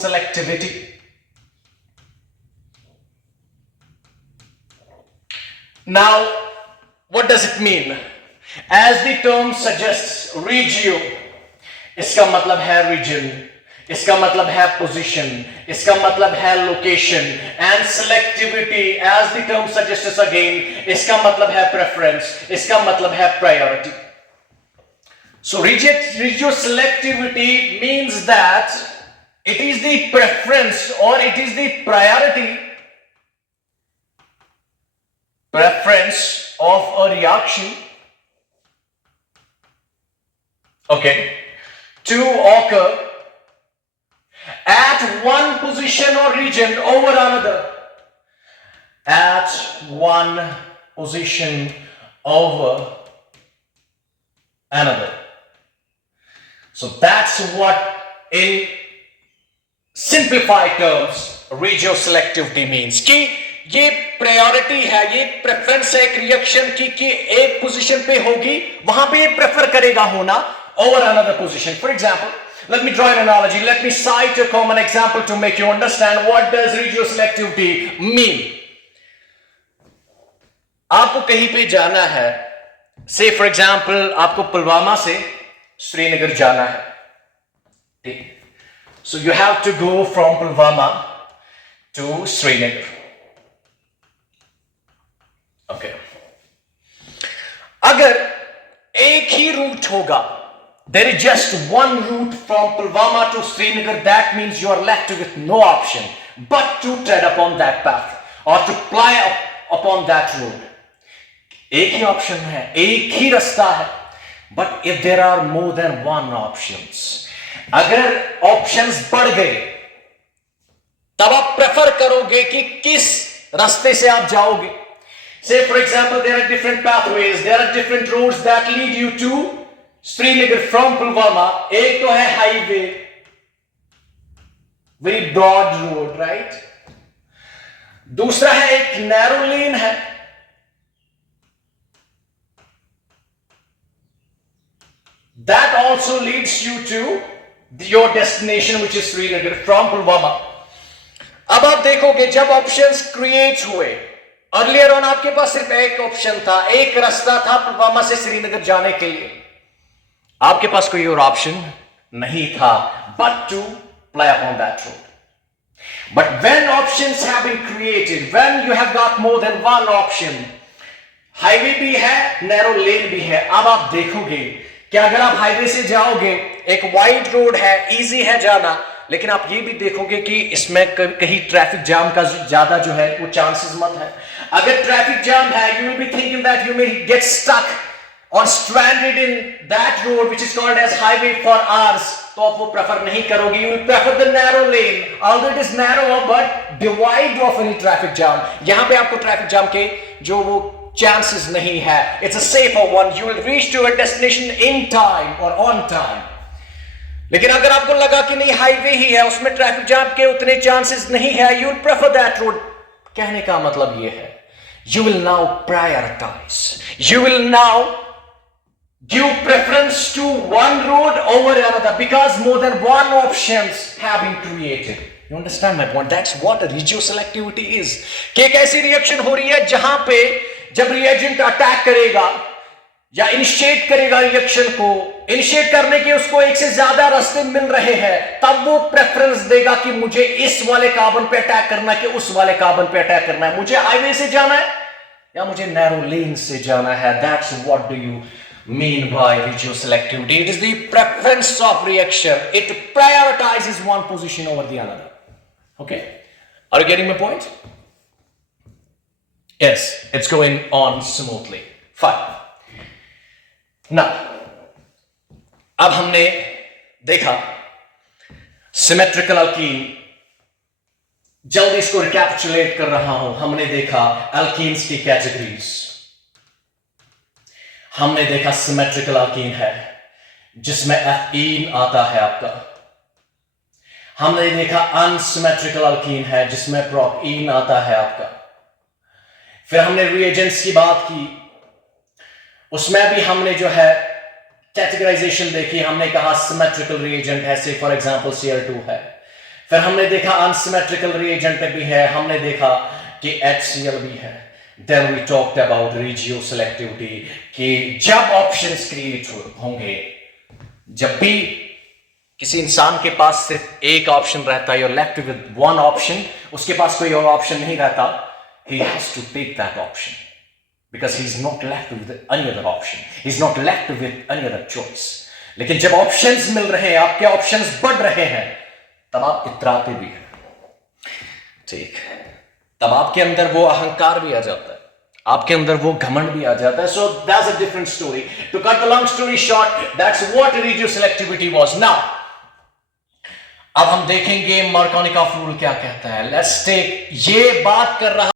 selectivity. Now, what does it mean? As the term suggests, regio, इसका मतलब है region, इसका मतलब है position, इसका मतलब है location, and selectivity, as the term suggests again, इसका मतलब है preference, इसका मतलब है priority. So regio selectivity means that it is the preference or it is the priority preference of a reaction, okay, to occur at one position or region over another, at one position over another. So that's what in simplified terms regioselectivity means कि ये priority है, ये preference है एक reaction की कि एक position पे होगी, वहां पे ये प्रेफर करेगा होना over another position. For example, let me draw an analogy. Let me cite a common example to make you understand what does regioselectivity mean. आपको कहीं पे जाना है, say for example आपको पुलवामा से श्रीनगर जाना है, ठीक? So you have to go from Pulwama to Srinagar. Okay. अगर एक ही रूट होगा, there is just one route from Pulwama to Srinagar, that means you are left with no option but to tread upon that path or to ply upon that road. एक ही option है, एक ही रास्ता है, but if there are more than one options, अगर options बढ़ गए तब आप प्रेफर करोगे कि किस रास्ते से आप जाओगे. Say for example there are different pathways, there are different roads that lead you to Srinagar from Pulwama. एक तो है highway, very broad road, right? दूसरा है एक नैरो लेन है. That also leads you to your destination which is Srinagar from Pulwama. अब आप देखोगे जब ऑप्शंस क्रिएट हुए, अर्लियर ऑन आपके पास सिर्फ एक ऑप्शन था, एक रास्ता था पुलवामा से श्रीनगर जाने के लिए, आपके पास कोई और ऑप्शन नहीं था but to play upon that road. But when options have been created, when you have got more than one option, highway भी है, नैरो लेन भी है, अब आप देखोगे कि अगर आप हाईवे से जाओगे, एक वाइड रोड है, इजी है जाना, लेकिन आप ये भी देखोगे कि इसमें कहीं ट्रैफिक जाम का ज्यादा जो है वो चांसेस मत है. अगर ट्रैफिक जाम है, you will be thinking that you may get stuck or stranded in that road which is called as highway for hours, तो आप वो प्रेफर नहीं करोगे. You will prefer the narrow lane, although it is narrow but devoid of any traffic jam. यहाँ पे आपको traffic jam के जो वो chances नहीं है. It's a safer one. You will reach to your destination in time or on time. लेकिन अगर आपको लगा कि नहीं हाईवे ही है, उसमें ट्रैफिक जाम के उतने चांसेस नहीं है, you will prefer that road. कहने का मतलब ये है, you will now prioritize. You will now give preference to one road over another because more than one options have been created. You understand my point? That's what regioselectivity is. कि एक ऐसी reaction हो रही है जहां पे जब reagent attack करेगा या इनिशिएट करेगा रिएक्शन को, इनिशिएट करने के उसको एक से ज्यादा रास्ते मिल रहे हैं, तब वो प्रेफरेंस देगा कि मुझे इस वाले कार्बन पे अटैक करना है कि उस वाले कार्बन पे अटैक करना है, मुझे हाईवे से जाना है या मुझे नैरो लेन से जाना है. That's what do you mean by regioselectivity. It is the preference of reaction. It prioritizes one position over the another. Okay, are you getting my point? Yes, it's going on smoothly. Fine. Now, अब हमने देखा symmetrical alkyne. जल्दी इसको recapitulate कर रहा हूं. हमने देखा अल्कीन्स की कैटेगरीज. हमने देखा सिमेट्रिकल अल्कीन है जिसमें एथीन आता है आपका. हमने देखा अनसिमेट्रिकल अल्कीन है जिसमें प्रोपीन आता है आपका. फिर हमने रिएजेंट्स की बात की, उसमें भी हमने जो है कैटेगराइजेशन देखी. हमने कहा सिमेट्रिकल रिएजेंट है, से फॉर एग्जांपल Cl2 है. फिर हमने देखा अनसिमेट्रिकल रिएजेंट भी है, हमने देखा कि HCl भी है। Then we talked about regioselectivity कि जब ऑप्शंस क्रिएट होंगे, जब भी किसी इंसान के पास सिर्फ एक ऑप्शन रहता है, you're left with one option, उसके पास कोई और ऑप्शन नहीं रहता, he has to take that option because he's not left with any other option, he's not left with any other choice। लेकिन जब ऑप्शंस मिल रहे हैं, आपके ऑप्शंस बढ़ रहे हैं, तब आप इतराते भी हैं, ठीक, तब आपके अंदर वो अहंकार भी आ जाता है, आपके अंदर वो घमंड भी आ जाता है। So that's a different story. To cut the long story short, that's what radio selectivity was. Now अब हम देखेंगे मार्कोनिकॉफ रूल क्या कहता है। लेट्स टेक, ये बात कर रहा